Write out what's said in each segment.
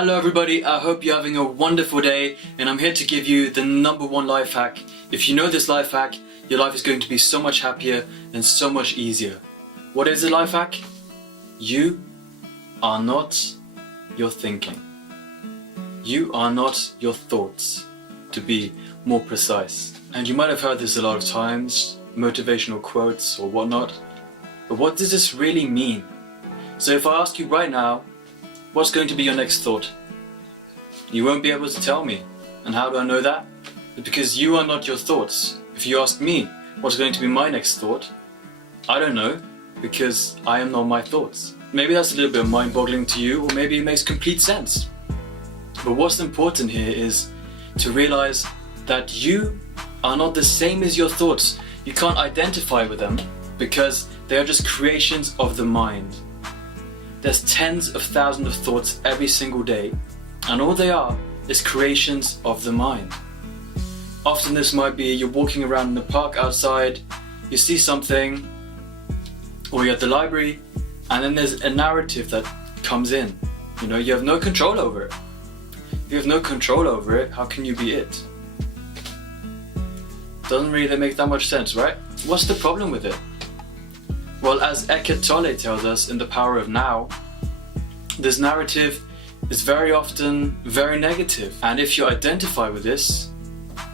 Hello everybody, I hope you're having a wonderful day, and I'm here to give you the number one life hack. If you know this life hack, your life is going to be so much happier and so much easier. What is the life hack? You are not your thinking. You are not your thoughts, to be more precise. And you might have heard this a lot of times, motivational quotes or whatnot, but what does this really mean? So if I ask you right now, what's going to be your next thought? You won't be able to tell me. And how do I know that? Because you are not your thoughts. If you ask me what's going to be my next thought, I don't know, because I am not my thoughts. Maybe that's a little bit mind-boggling to you, or maybe it makes complete sense. But what's important here is to realize that you are not the same as your thoughts. You can't identify with them because they are just creations of the mind. There's tens of thousands of thoughts every single day, and all they are is creations of the mind. Often this might be you're walking around in the park outside, you see something, or you're at the library, and then there's a narrative that comes in. You know, you have no control over it. If you have no control over it, how can you be it? Doesn't really make that much sense, right? What's the problem with it? Well, as Eckhart Tolle tells us in The Power of Now, this narrative is very often very negative. And if you identify with this,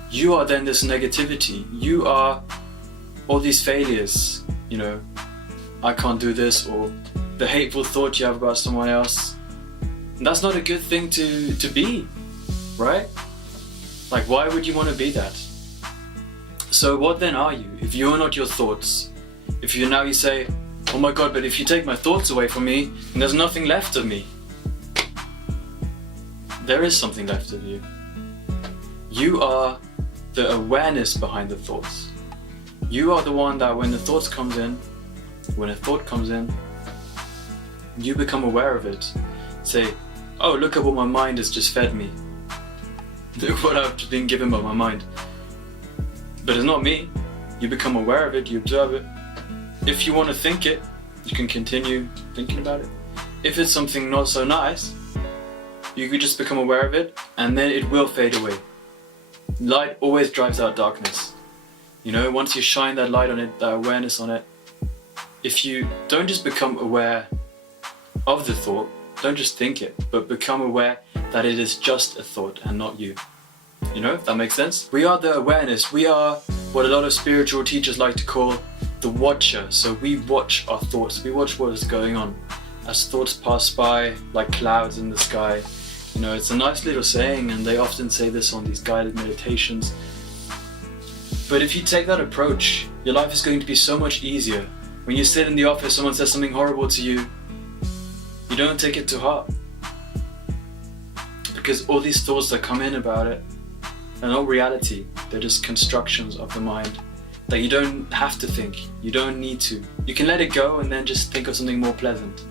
you are then this negativity. You are all these failures, you know, I can't do this, or the hateful thought you have about someone else. And that's not a good thing to be, right? Like, why would you want to be that? So what then are you? If you're not your thoughts, if you say, oh my God, but if you take my thoughts away from me, then there's nothing left of me. There is something left of you. You are the awareness behind the thoughts. You are the one that when a thought comes in, you become aware of it. Say, oh, look at what my mind has just fed me. Look what I've been given by my mind. But it's not me. You become aware of it, you observe it. If you want to think it, you can continue thinking about it. If it's something not so nice, you could just become aware of it, and then it will fade away. Light always drives out darkness. You know, once you shine that light on it, that awareness on it, if you don't just become aware of the thought, don't just think it, but become aware that it is just a thought and not you. You know, if that makes sense? We are the awareness. We are what a lot of spiritual teachers like to call the watcher. So we watch our thoughts, we watch what is going on as thoughts pass by like clouds in the sky. You know, it's a nice little saying, and they often say this on these guided meditations. But if you take that approach, your life is going to be so much easier. When you sit in the office, someone says something horrible to you, you don't take it to heart, because all these thoughts that come in about it are not reality. They're just constructions of the mind that you don't have to think, you don't need to. You can let it go and then just think of something more pleasant.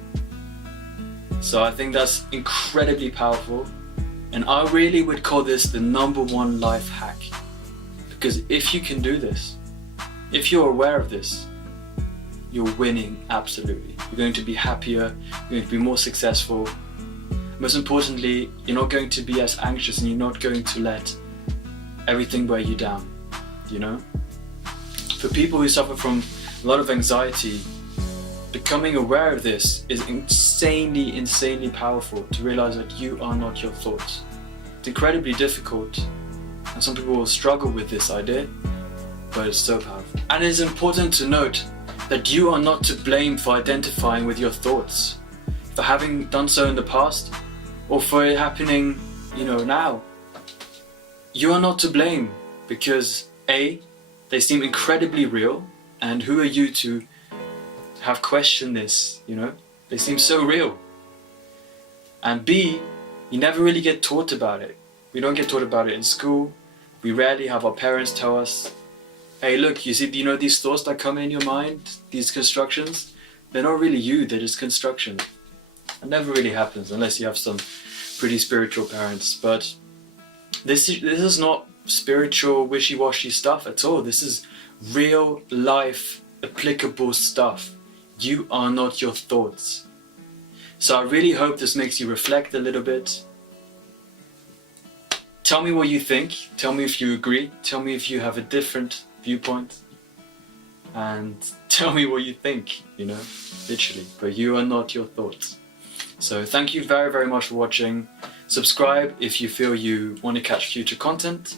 So I think that's incredibly powerful, and I really would call this the number one life hack. Because if you can do this, if you're aware of this, you're winning absolutely. You're going to be happier, you're going to be more successful. Most importantly, you're not going to be as anxious, and you're not going to let everything weigh you down, you know? For people who suffer from a lot of anxiety, becoming aware of this is insanely powerful, to realize that you are not your thoughts. It's incredibly difficult, and some people will struggle with this idea, but it's so powerful. And it is important to note that you are not to blame for identifying with your thoughts, for having done so in the past, or for it happening, you know, now. You are not to blame, because A, they seem incredibly real, and who are you to have questioned this, you know? They seem so real. And B, you never really get taught about it. We don't get taught about it in school. We rarely have our parents tell us, hey look, you know these thoughts that come in your mind, these constructions? They're not really you, they're just constructions. It never really happens unless you have some pretty spiritual parents. But this is not spiritual wishy-washy stuff at all. This is real life applicable stuff. You are not your thoughts. So I really hope this makes you reflect a little bit, Tell me what you think. Tell me if you agree. Tell me if you have a different viewpoint. And tell me what you think, you know, literally. But you are not your thoughts. So thank you very, very much for watching. Subscribe if you feel you want to catch future content.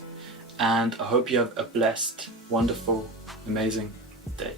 And I hope you have a blessed, wonderful, amazing day.